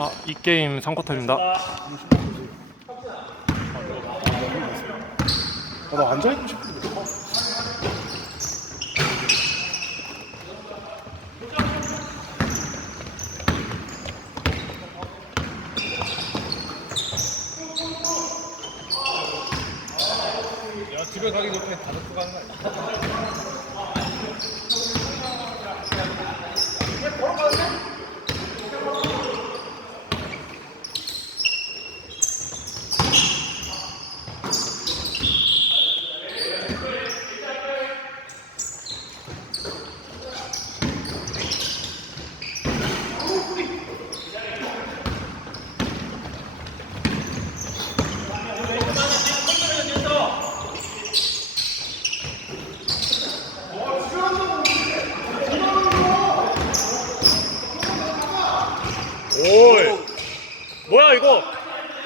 아, 이 게임 3쿼터입니다. 아, 나 앉아있고 싶은데. 야 집에 가기 전에 다섯 수 가는 거 아니야? 오, 뭐야 이거?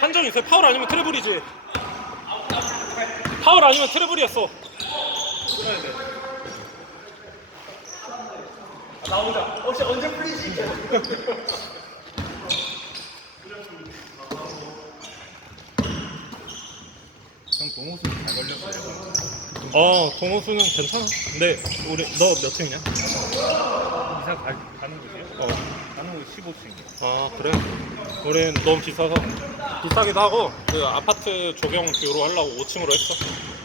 판정 있어요? 파울 아니면 트래블이지? 파울 아니면 트래블이었어. 형 동호수 잘 걸렸어요. 어, 동호수는 괜찮아. 근데 우리 너 몇 층이냐? 이사 가, 가는 곳이요? 어. 나는 15층이요. 아 그래? 우린 너무 비싸서 비싸기도 하고 그 아파트 조경 뷰로 하려고 5층으로 했어.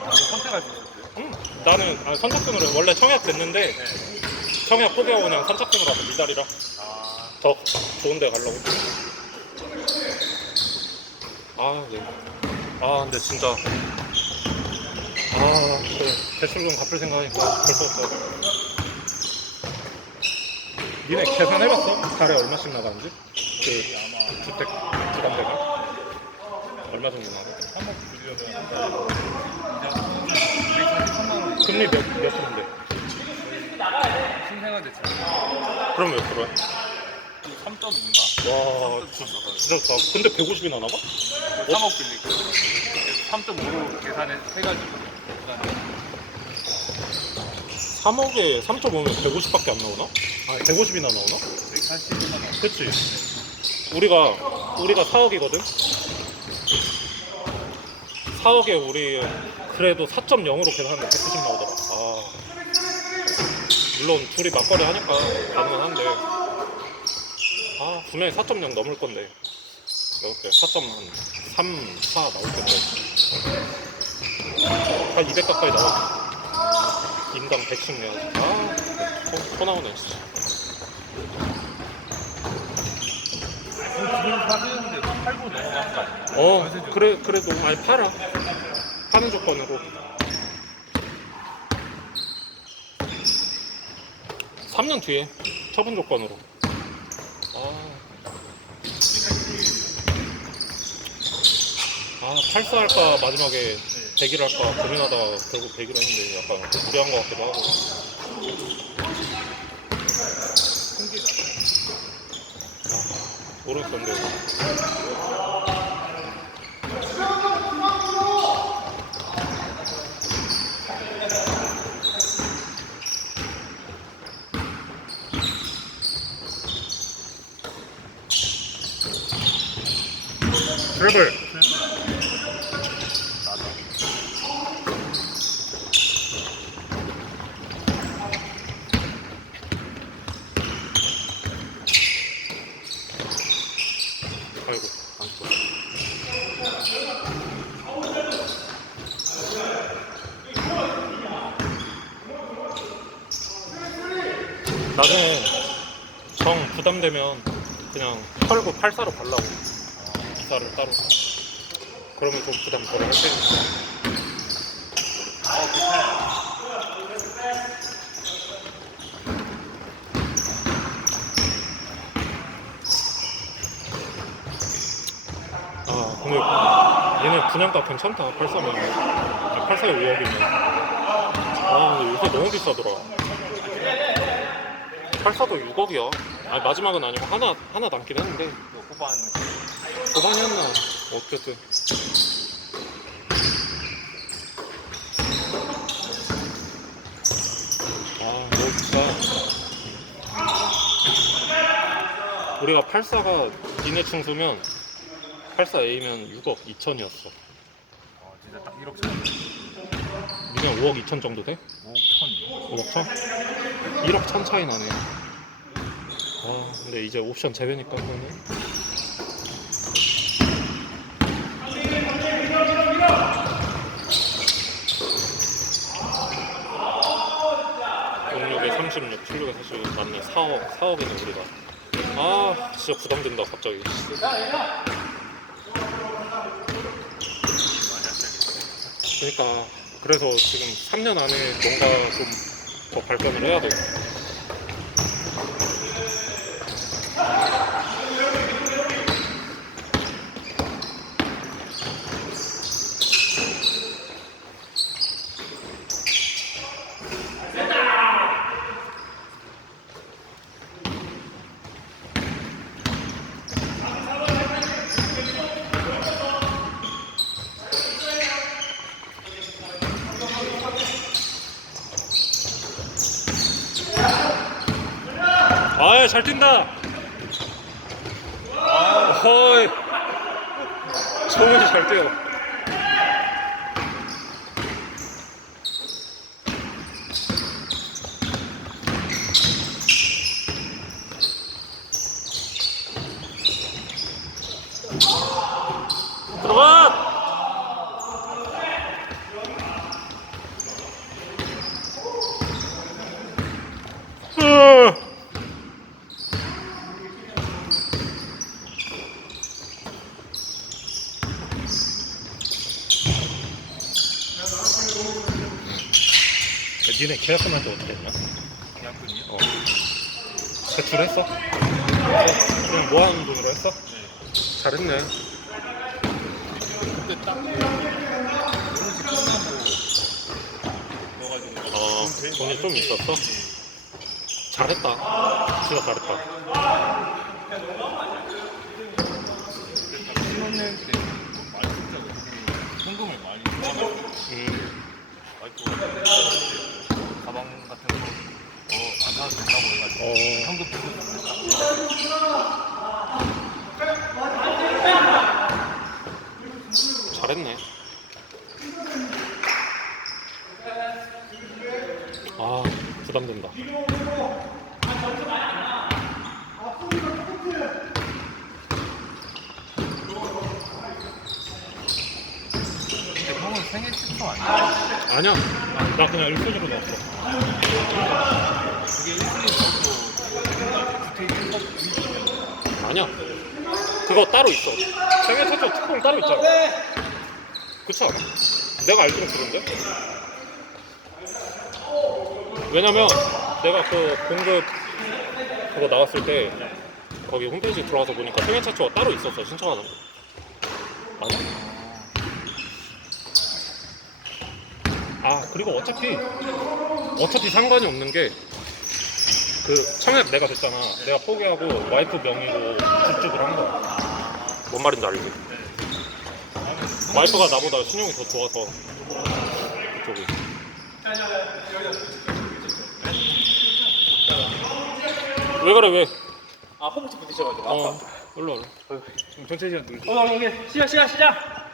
아, 선택할 수 있었어요? 응. 나는 아, 선착순으로 원래 청약 됐는데 청약 포기하고 그냥 선착순으로 와서 미달이라 아, 더 좋은 데 가려고. 아, 네. 아, 근데 진짜. 아, 그래. 대출금 갚을 생각하니까 벌써 없어. 니네 계산해봤어? 달에 얼마씩 나가는지? 그 아마 주택 부담대가? 얼마 정도 나가? 3억 주려면 이제 243만 원 금리 몇, 몇 프로인데? 신생아 대출 그럼 몇 프로야? 3.2인가? 와, 진짜 좋다. 근데 150이 나 나가? 3억 빌리고 3.5로 계산해 해가지고 계산해 3억에 3.5면 150밖에 안 나오나? 아, 150이나 나오나? 140만 원. 그치. 우리가, 우리가 4억이거든? 4억에 우리 그래도 4.0으로 계산하면 190 나오더라. 아. 물론 둘이 맞거리 하니까 가능은 한데. 아, 분명히 4.0 넘을 건데. 이렇게 4.3, 4 나올 텐데. 한 200 가까이 나오지. 인당 100씩 내야지. 아, 토, 토 나오네, 진짜. 어 그래 그래도 많이 팔아 파는 조건으로 3년 뒤에 처분 조건으로 아, 아 탈수할까 마지막에 대기를 할까 고민하다가 결국 대기를 했는데 약간 무리한 것 같기도 하고. 아, 모르겠 나중에 정 부담되면 그냥 털고 팔사로 가려고. 기사를 따로. 그러면 좀 부담 덜 할 테니까 아 근데 얘네 분양가 괜찮다. 83면. 84에 5억이면 아 근데 요새 너무 비싸더라 84도 6억이야 아니 마지막은 아니고 하나 하나 남긴 했는데 그 후반 고반이었나 어쨌든 아 너무 비싸 우리가 84가 니네 충수면 84A면 6억 2천이었어. 어, 진짜 딱 1억 천. 니네 5억 2천 정도 돼? 5억 천. 5억 천? 1억 천 차이 나네. 아, 근데 이제 옵션 제외니까 그러면. 공육에 36, 76에 46 맞네 4억 4억이네 우리가 아 진짜 부담된다 갑자기 그러니까 그래서 지금 3년 안에 뭔가 좀 더 발전을 해야 돼 아 잘 뛴다. 어이. 정훈이 잘 뛰어 들어가 으. 계약서만 때 어떻게 했냐? 계약금이요? 어. 제출했어? 했어? 그럼 뭐 하는 돈으로 했어? 네. 잘했네. 그때 딱 결혼식 끝나고 넣어가지고. 어, 돈 돈이 좀 게- 있었어? 네. 잘했다. 진짜 잘했다. 신혼여행 때 많이 진짜 그 현금을 많이 모아가지고 음, 와이프가 가방 같은 거더안 사도 된다고 해가지고 어, 현금 빌려줬는데 잘했네. 아, 부담된다. 형은 생일 아니야? 아니야. 나 그냥 일순위로 넣었어. 그게 1순위 넣어도 구태기 1번 아니야. 그거 따로 있어. 생애 최초 특공 따로 있잖아. 않아? 내가 알기로 그런데? 왜냐면 내가 그 공급 그거 나왔을 때 거기 홈페이지 들어가서 보니까 생애 최초가 따로 있었어 거. 아니? 아 그리고 어차피 어차피 상관이 없는 게 그 청약 내가 됐잖아. 내가 포기하고 와이프 명의로 주축을 한 거야. 뭔 말인지 알지? 와이프가 나보다 신용이 더 좋아서 그쪽이. 왜 그래 왜? 아 허벅지 부딪혀가지고 어, 아파. 일로 와. 지금 전체 시간 누르죠 어, 여기 시작 시작 시작.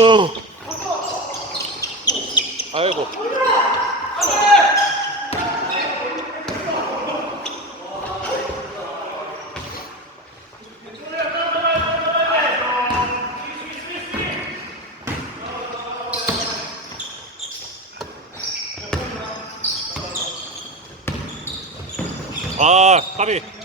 어. 아이고. 아, 까비.